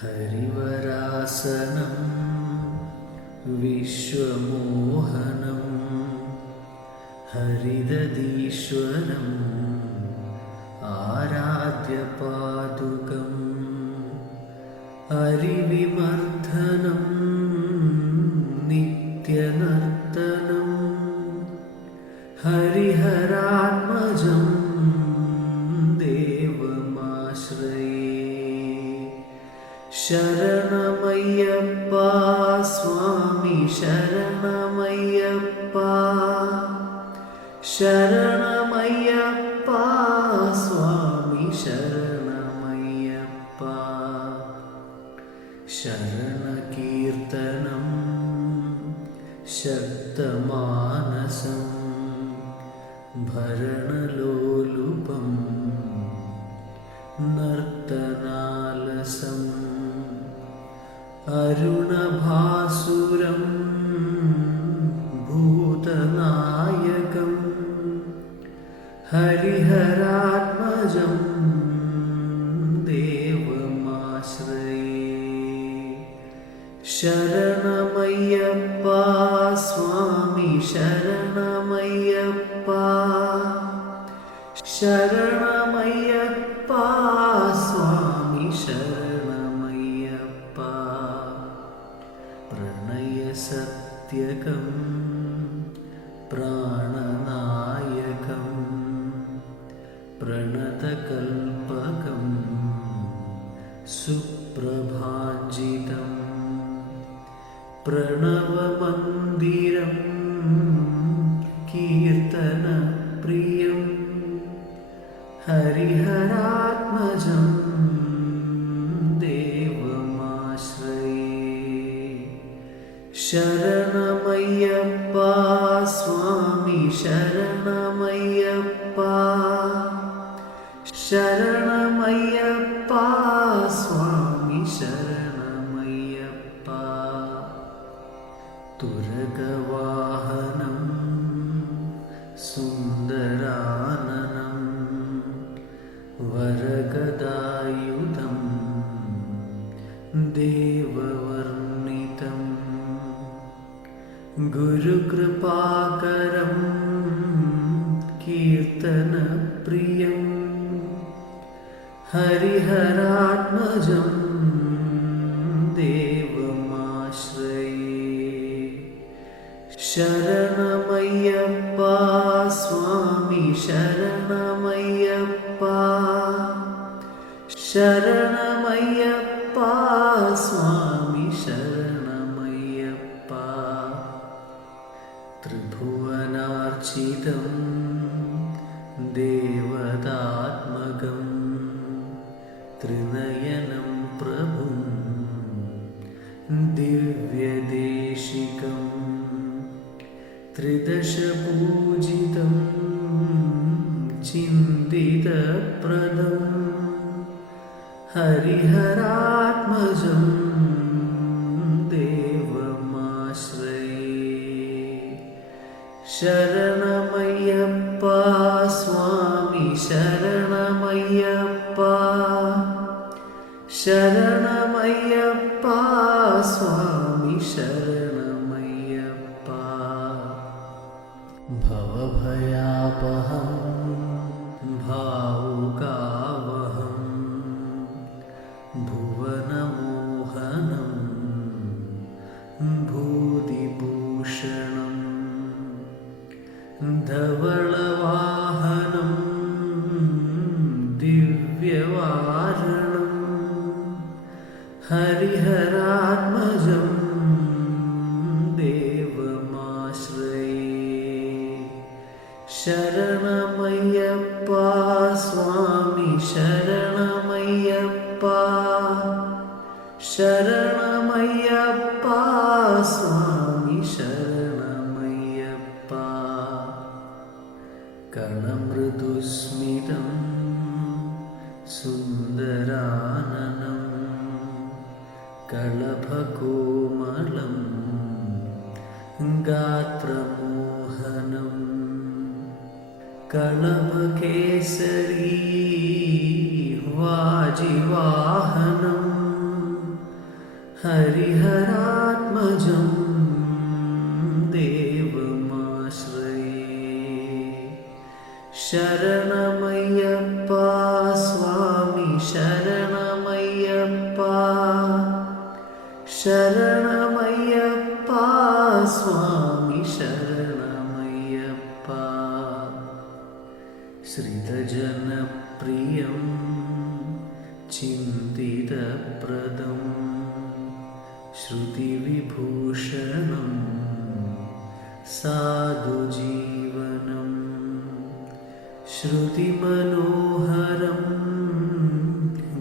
ഹരിവരാസനം വിശ്വമോഹനം ഹരിദധീശ്വരം ആരാധ്യപാദുകം ഹരിവിമർദ്ധനം നിത്യനർത്തനം ഹരിഹരാത്മജം ദേവമാശ്രയേ. ശരണമയ്യപ്പ സ്വാമി ശരണമയ്യപ്പ, ശരണമയ്യപ്പ സ്വാമി ശരണമയ്യപ്പ. ശരണകീർത്തനം ശക്തമാനസം ഭരണലോലുപം നർത്തനാലസം അരുണഭാസുരം ഭൂതനായകം ഹരിഹരാത്മജം ദേവമാശ്രയേ. ശരണമയ്യപ്പ സ്വാമി ശരണമയ്യപ്പ, ശരണമയ്യപ്പ സ്വാമി ശരണമയ്യപ്പ. പ്രണയസത്യകം പ്രാണനായകം പ്രണതകൽപകം സുപ്രഭാജിതം പ്രണവമന്ദിരം കീർത്തനപ്രിയം ഹരിഹരാത്മജം ദേവമാശ്രയേ. ശരണമയ്യപ്പ സ്വാമി ശരണമയ്യപ്പ, ശരണമയ്യപ്പ സ്വാമി ശരണമയ്യപ്പ. തുരകവാഹനം സുന്ദരാനനം വരഗദായുധം ദേവവർണിതം ഗുരുകൃപാകരം കീർത്തനപ്രിയം ഹരിഹരാത്മജം ദേവമാശ്രയേ. ശരണമയ്യപ്പ സ്വാമി ശരണമയ്യപ്പ, ശരണമയ്യപ്പ സ്വാമി ശരണമയ്യപ്പ. ത്രിഭുവനാർച്ചിതം ദേവതാത്മകം ത്രിനയനം പ്രഭും ദിവ്യദേശികം ത്രിദശപൂജിതം ചിന്തിതപ്രദം ഹരിഹരാത്മജം ദേവമാശ്രയേ. ശരണമയ്യപ്പ സ്വാമി ശരണമയ്യപ്പ, ശരണമയ്യപ്പ സ്വാമി ശരണമയ്യപ്പ. ഭവഭയാപഹം ഭാവുകാവഹം ഭുവനമോഹനം ഭൂതിഭൂഷണം ധവളവാഹനം ദിവ്യവാരണം ഹരിഹരാത്മജം ദേവമാശ്രയേ. ശരണമയ്യപ്പ സ്വാമി ശരണമയ്യപ്പ, ശരണമയ്യപ്പ സ്വാമി ശരണമയ്യപ്പ. കണമൃദുസ്മിതം സുന്ദരാനനം കളഭകോമളം ഗാത്രമോഹനം കളഭകേസരീ വാജിവാഹനം हरिहरात्मजं देवमाश्रये शरणमय्यप्पा स्वामी शरणमय्यप्पा शरणमय्यप्पा स्वामी शरणमय्यप्पा श्रितजनप्रियं चिन्तितप्रदं श्रुतिविभूषणं साधुजीवनं श्रुतिमनोहरं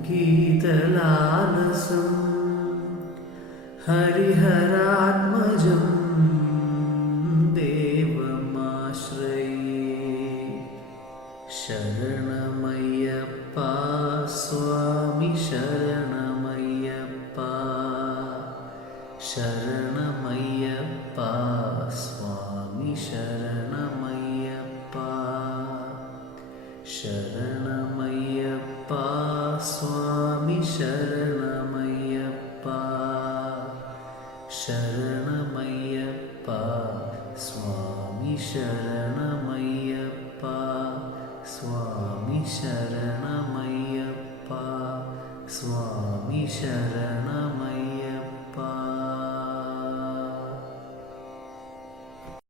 गीतलालसं हरिहरात्मजं देवमाश्रये शरणमय्यप्पा स्वामी शरणमय्यप्पा शरणमय्यप्पा स्वामी शरणमय्यप्पा शरणमय्यप्पा स्वामी शरणमय्यप्पा शरणमय्यप्पा स्वामी शरणमय्यप्पा स्वामी शरणमय्यप्पा स्वामी शरण